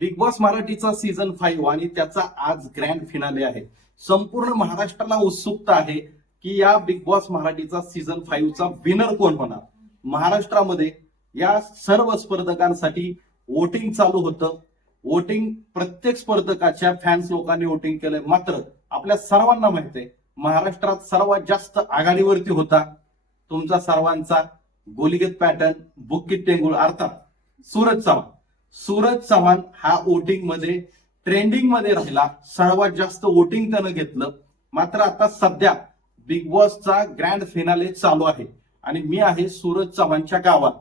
Big boss मराठीचा season 5 आणि त्याचा आज ग्रँड फिनाले आहे. संपूर्ण महाराष्ट्राला उत्सुकता आहे की या बिग बॉस मराठीचा सीझन 5 चा विनर कोण होणार. महाराष्ट्रामध्ये या सर्व स्पर्धकांसाठी वोटिंग चालू होतं. वोटिंग प्रत्येक स्पर्धकाच्या फॅन्स लोकांनी वोटिंग केलंय. मात्र आपल्या सर्वांना माहिती आहे महाराष्ट्रात सर्वात जास्त आघाडीवरती होता तुमचा सर्वांचा गोलीगत पॅटर्न, बुक्की टेंगुळ अर्थात सूरज चव्हाण. सूरज चव्हाण हा वोटिंग मध्ये ट्रेंडिंग मध्ये राहिला. सर्वात जास्त वोटिंग त्यानं घेतलं. मात्र आता सध्या बिग बॉसचा ग्रँड फिनाले चालू आहे आणि मी आहे सूरज चव्हाणच्या गावात.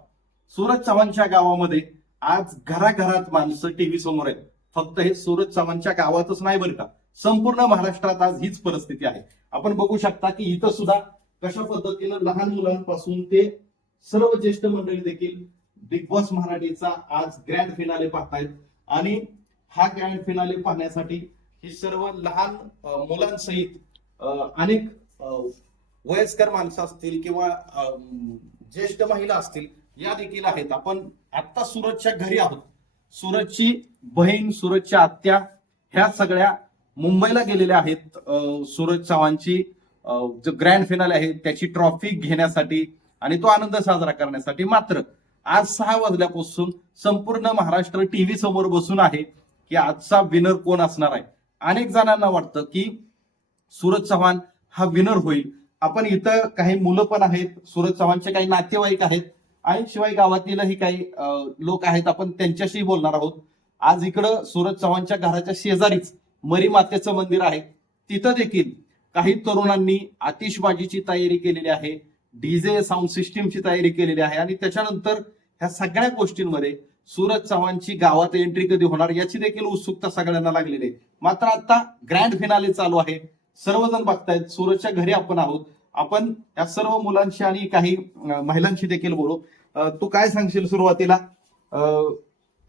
सूरज चव्हाणच्या गावामध्ये आज घराघरात माणसं टीव्ही समोर आहेत. फक्त हे सूरज चव्हाणच्या गावातच नाही बरं का, संपूर्ण महाराष्ट्रात आज हीच परिस्थिती आहे. आपण बघू शकता की इथं सुद्धा कशा पद्धतीनं लहान मुलांपासून ते सर्व ज्येष्ठ मंडळी देखील बिग बॉस मराठीचा आज ग्रँड फिनाले पाहतायत. आणि हा ग्रँड फिनाले पाहण्यासाठी ही सर्व लहान मुलांसहित अनेक वयस्कर माणसं असतील किंवा ज्येष्ठ महिला असतील या देखील आहेत. आपण आता सूरजच्या घरी आहोत. सूरजची बहीण, सूरजच्या आत्या ह्या सगळ्या मुंबईला गेलेल्या आहेत सूरज चव्हाणची जो ग्रँड फिनाले आहे त्याची ट्रॉफी घेण्यासाठी आणि तो आनंद साजरा करण्यासाठी. मात्र आज 6 वाजल्यापासून संपूर्ण महाराष्ट्र टीव्ही समोर बसून आहे की आजचा विनर कोण असणार आहे. अनेक जणांना वाटतं की सूरज चव्हाण हा विनर होईल. आपण इथं काही मुलं पण आहेत, सूरज चव्हाणचे काही नातेवाईक आहेत आणि शिवाय गावातीलही काही लोक आहेत. आपण त्यांच्याशी बोलणार आहोत. आज इकडं सूरज चव्हाणच्या घराच्या शेजारीच मरी मातेचं मंदिर आहे. तिथं देखील काही तरुणांनी आतिषबाजीची तयारी केलेली आहे, डीजे साऊंड सिस्टीमची तयारी केलेली आहे आणि त्याच्यानंतर ह्या सगळ्या गोष्टींमध्ये सूरज चव्हाणची गावात एंट्री कधी होणार याची देखील उत्सुकता सगळ्यांना लागलेली आहे. मात्र आता ग्रँड फिनाले चालू आहे. सर्वजण बघतायत. सूरजच्या घरी आपण आहोत. आपण या सर्व मुलांशी आणि काही महिलांशी देखील बोलू. तू काय सांगशील सुरुवातीला,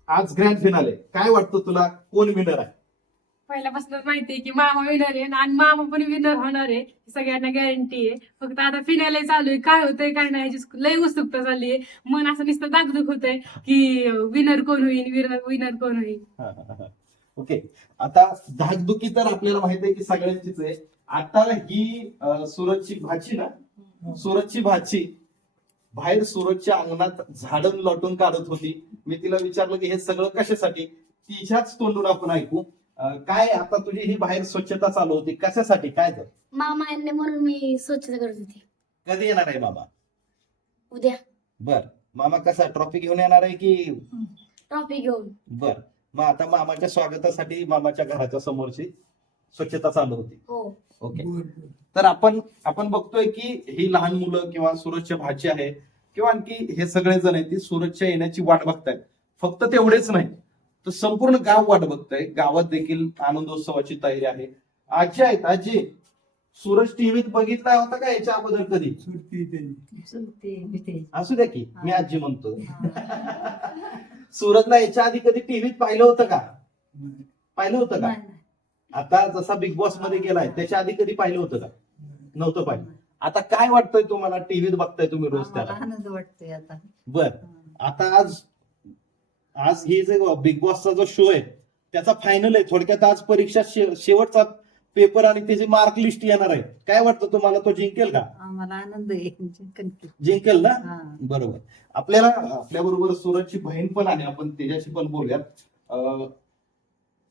आज ग्रँड फिनाले काय वाटतं तुला, कोण विनर आहे? पहिल्यापासून माहितीये की मामा विनर आहे आणि मामा पण विनर होणार आहे, सगळ्यांना गॅरंटी आहे. फक्त आता फिनाले चालू आहे, काय होतंय काय नाही ह्याची लय उत्सुकता झाली आहे. मन असं नुसतं दागदुख होतंय की विनर कोण होईल, विनर कोण होईल. ओके, आता धाकधुकी तर आपल्याला माहित आहे की सगळ्यांचीच आहे. आता ही सूरजची भाची ना, सूरजची भाची बाहेर सूरजच्या अंगणात झाडं लोटून काढत होती. मी तिला विचारलं की हे सगळं कशासाठी, तिच्याच तोंडून आपण ऐकू. काय आता तुझी ही बाहेर स्वच्छता चालू होती, कशासाठी, काय तर? मामा यांनी म्हणून मी स्वच्छता करत होती. कधी येणार आहे मामा? उद्या बर, मामा कसा ट्रॉफी घेऊन येणार आहे की? ट्रॉफी घेऊन. बर, मग आता मामाच्या स्वागतासाठी मामाच्या घराच्या समोरची स्वच्छता चालू होती. हो. ओके, तर आपण बघतोय की ही लहान मुलं किंवा सूरजच्या भाची आहे किंवा आणखी हे सगळे जण आहेत ती सूरजच्या येण्याची वाट बघतायत. फक्त तेवढेच नाही तर संपूर्ण गाव वाट बघतंय. गावात देखील आनंदोत्सवाची तयारी आहे. आजी आहेत. आजी, सूरज टीव्हीत बघितला होता का याच्या अगोदर कधी? असू द्या की मी आजी म्हणतो. सूरजला याच्या आधी कधी टीव्हीत पाहिलं होतं का? पाहिलं होतं का? आता जसा बिग बॉस मध्ये गेलाय त्याच्या आधी कधी पाहिलं होतं का? नव्हतं पाहिलं. आता काय वाटतंय तुम्हाला, टीव्हीत बघताय तुम्ही रोज त्याला? आनंद वाटतोय आता. बर, आता आज ही जे बिग बॉसचा जो शो आहे त्याचा फायनल आहे. थोडक्यात आज परीक्षा शेवटचा पेपर आणि त्याची मार्क लिस्ट येणार आहे. काय वाटतं तुम्हाला, तो जिंकेल का? आम्हाला आनंद आहे. जिंकेल ना? हा. बरोबर. आपल्या बरोबर सूरजची बहीण पण आहे, आपण त्याच्याशी पण बोलूयात.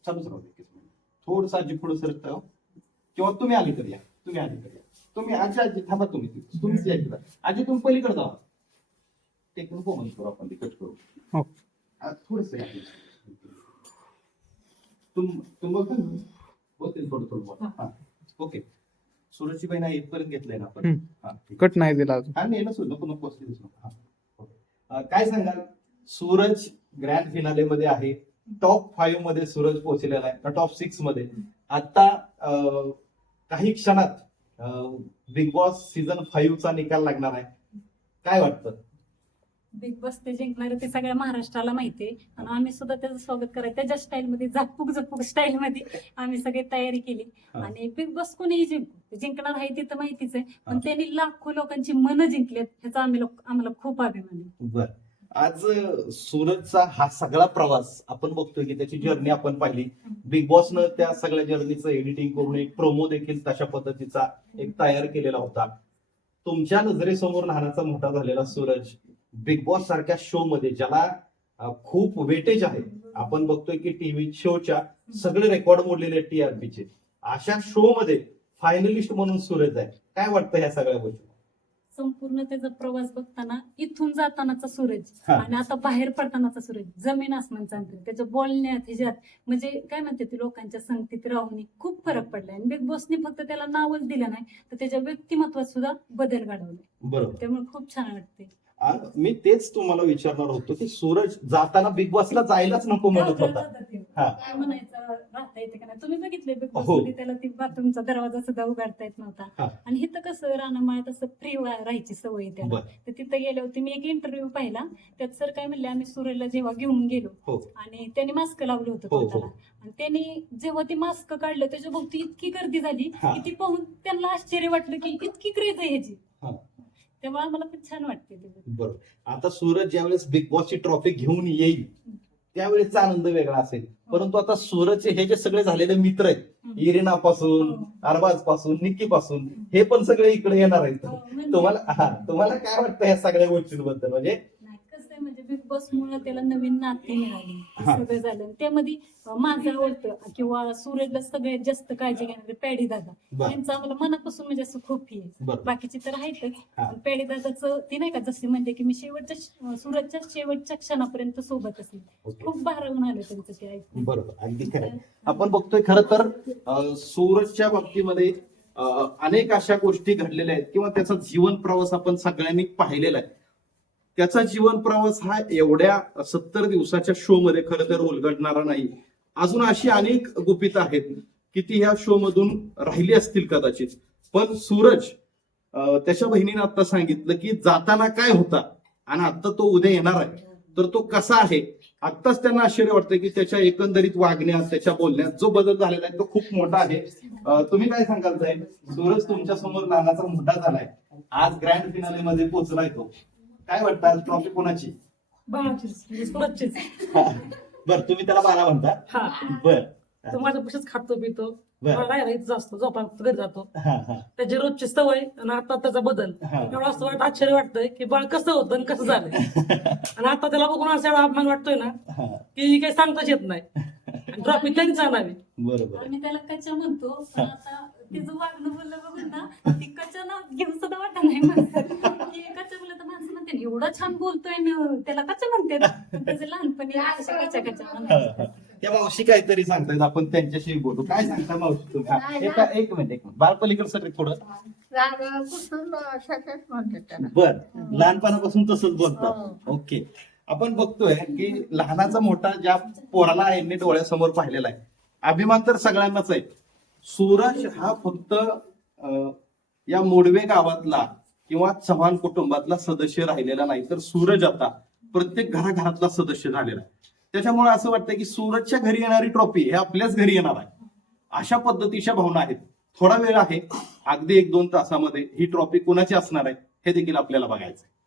चालूच राहू दे. थोडस आजी पुढे सरकता किंवा तुम्ही अलीकडे या. तुम्ही आजी थांबा. तुम्हीच या इकडं. आजी तुम्ही पलीकडे जावा. ते करून कोमल करू आपण, तिकट करू. थोडस ओके, सूरजची बहीण इथपर्यंत घेतलंय ना आपण? कट नाही दिला अजून. हा नाही, नको. काय सांगाल, सूरज ग्रँड फिनाले मध्ये आहे. टॉप 5 मध्ये सूरज पोहोचलेला आहे, टॉप 6 मध्ये. आता काही क्षणात बिग बॉस सीझन 5 चा निकाल लागणार आहे. काय वाटतं? बिग बॉस ते जिंकणार ते सगळ्या महाराष्ट्राला माहितीये आणि आम्ही सुद्धा त्याचं स्वागत करायचं त्याच्या स्टाईलमध्ये, झकपूक स्टाईल मध्ये आम्ही सगळी तयारी केली. आणि बिग बॉस कोणीही जिंकणार आहे ते तर माहितीच आहे, पण त्यांनी लाखो लोकांची मनं जिंकलेत ह्याचा आम्हाला खूप अभिमान आहे. बर, आज सूरजचा हा सगळा प्रवास आपण बघतोय की त्याची जर्नी आपण पाहिली. बिग बॉसनं त्या सगळ्या जर्नीचं एडिटिंग करून एक प्रोमो देखील तशा पद्धतीचा एक तयार केलेला होता. तुमच्या नजरेसमोर लहानाचा मोठा झालेला सूरज बिग बॉस सारख्या शो मध्ये ज्याला खूप वेटेज आहे, आपण बघतोय की टीव्ही शोच्या सगळे रेकॉर्ड मोडलेले टीआरपीचे, अशा शो मध्ये फायनलिस्ट म्हणून सूरज आहे. काय वाटतं ह्या सगळ्या गोष्टी? संपूर्ण त्याचा प्रवास बघताना इथून जातानाचा सूरज हा. आणि आता बाहेर पडतानाचा सूरज जमीन आसमानचा अंतर. त्याच्या बोलण्यात ह्याच्यात म्हणजे काय म्हणते ते लोकांच्या संगतीत राहून खूप फरक पडलाय. आणि बिग बॉसने फक्त त्याला नावच दिलं नाही तर त्याच्या व्यक्तिमत्वात सुद्धा बदल घडवले. बरोबर. त्यामुळे खूप छान वाटते. मी तेच तुम्हाला विचारणार होतो की सूरज जाताना बिग बॉसला जायलाच नको म्हणत होता. हा. काय म्हणायचं राहता येते का नाही. तुम्ही बघितले बिग हो. बॉस मध्ये त्याला ती बाथरूमचा दरवाजा सुद्धा उघडता येत हा. नव्हता. आणि इथं कसं रानामाळ्यात असं फ्री राहायची सवय आहे त्याला. बरं. तर तिथं गेले होते मी एक इंटरव्ह्यू पाहिला. त्यात सर काय म्हणले, आम्ही सूरजला जेव्हा घेऊन गेलो हो. आणि त्यांनी मास्क लावलं होतं हो, हो. पोटाला आणि त्यांनी जेव्हा ते मास्क काढलं त्याच्या भोवती इतकी गर्दी झाली हा. की ती पाहून त्यांना आश्चर्य वाटलं की इतकी क्रेज आहे ह्याची. हा. तेव्हा मला पण छान वाटते ते. बरोबर. आता सूरज ज्यावेळेस बिग बॉसची ट्रॉफी घेऊन येईल त्यावेळेसचा आनंद वेगळा असेल. परंतु आता सूरजचे हे जे सगळे झालेले मित्र आहेत, इरिना पासून, अरबाज पासून, निक्की पासून, हे पण सगळे इकडे येणार आहेत. तुम्हाला काय वाटतं ह्या सगळ्या गोष्टींबद्दल? म्हणजे नाही, कसं आहे म्हणजे बिग बॉस मुळे त्याला नवीन नाते मिळाली, हा. सगळं झालं. त्यामध्ये माझं आवडतं किंवा सूरजला सगळ्यात जास्त काळजी घेणारे पॅडी दादा, बरं. त्यांचं आम्हाला मनापासून म्हणजे असं खूप हे आहे. बरं. बाकीचे तर आहेतच. हा. पण पॅडी दादाचं ते नाही का जसे म्हणजे की मी सूरजच्या शेवटच्या क्षणापर्यंत सोबत असेल. ओके. खूप भारावून आलं त्यांचं ते ऐकून. बरोबर, अगदी खरं. आपण बघतोय खरं तर सूरजच्या बाबतीमध्ये अनेक अशा गोष्टी घडलेल्या आहेत किंवा त्याचा जीवन प्रवास आपण सगळ्यांनी पाहिलेला आहे. त्याचा जीवन प्रवास हा एवढ्या 70 दिवसाच्या शो मध्ये खरं तर उलगडणारा नाही. अजून अशी अनेक गुपित आहेत की ती ह्या शो मधून राहिली असतील कदाचित. पण सूरज त्याच्या बहिणीने आता सांगितलं की जाताना काय होता आणि आता तो उद्या येणार आहे तर तो कसा आहे. आत्ताच त्यांना आश्चर्य वाटतं की त्याच्या एकंदरीत वागण्यात, त्याच्या बोलण्यात जो बदल झालेला आहे तो खूप मोठा आहे. तुम्ही काय सांगाल साहेब? सूरज तुमच्या समोर लहानाचा मोठा झालाय, आज ग्रँड फिनाले मध्ये पोहोचलाय तो. काय वाटतं आज ट्रॉफी कोणाची? सूरजचीच. बर, तुम्ही त्याला बाळा म्हणता? हा, बर. तो माझ्या पुढेच खातो पितो, बरं. मला राहायला इथं असतो, झोपायला घरी जातो. हा, हा, त्याची रोजची सवय आणि आता त्याचा बदल हा. एवढं असं आश्चर्य वाटतंय की बाळ कसं होतं आणि कसं झालंय. आणि आता त्याला बघून असं एवढा अभिमान वाटतोय ना हा. की काही सांगताच येत नाही. ट्रॉफी त्यांनी आणावी. बरोबर आहे. आम्ही त्याला कच्चा म्हणतो पण आता तिचं वागणं बोललं बघून ना ती कच्चा ना घेऊन सुद्धा वाटत नाही माणसं की कच्चा बोललं तर माणसं म्हणते एवढं छान बोलतोय न त्याला कच्चा म्हणते. त्याचं लहानपणी अशा कच्चा कच्चा हा, म्हणायचं. हा. त्या मावशी काहीतरी सांगतायत, आपण त्यांच्याशी बोलू. काय सांगता मावशी तुम्ही? हा, एक मिनिट बाळ पलीकडे सर थोडं. बर, लहानपणापासून तसंच बोलतात. ओके. आपण बघतोय की लहानाचा मोठा ज्या पोराला यांनी डोळ्यासमोर पाहिलेला आहे, अभिमान तर सगळ्यांनाच आहे. सूरज हा फक्त या मोडवे गावातला किंवा चव्हाण कुटुंबातला सदस्य राहिलेला नाही, तर सूरज आता प्रत्येक घराघरातला सदस्य झालेला आहे. त्याच्यामुळे असं वाटतं की सूरजच्या घरी येणारी ट्रॉफी हे आपल्याच घरी येणार आहे, अशा पद्धतीच्या भावना आहेत. थोडा वेळ आहे, अगदी 1-2 तासामध्ये ही ट्रॉफी कोणाची असणार आहे हे देखील आपल्याला बघायचं आहे.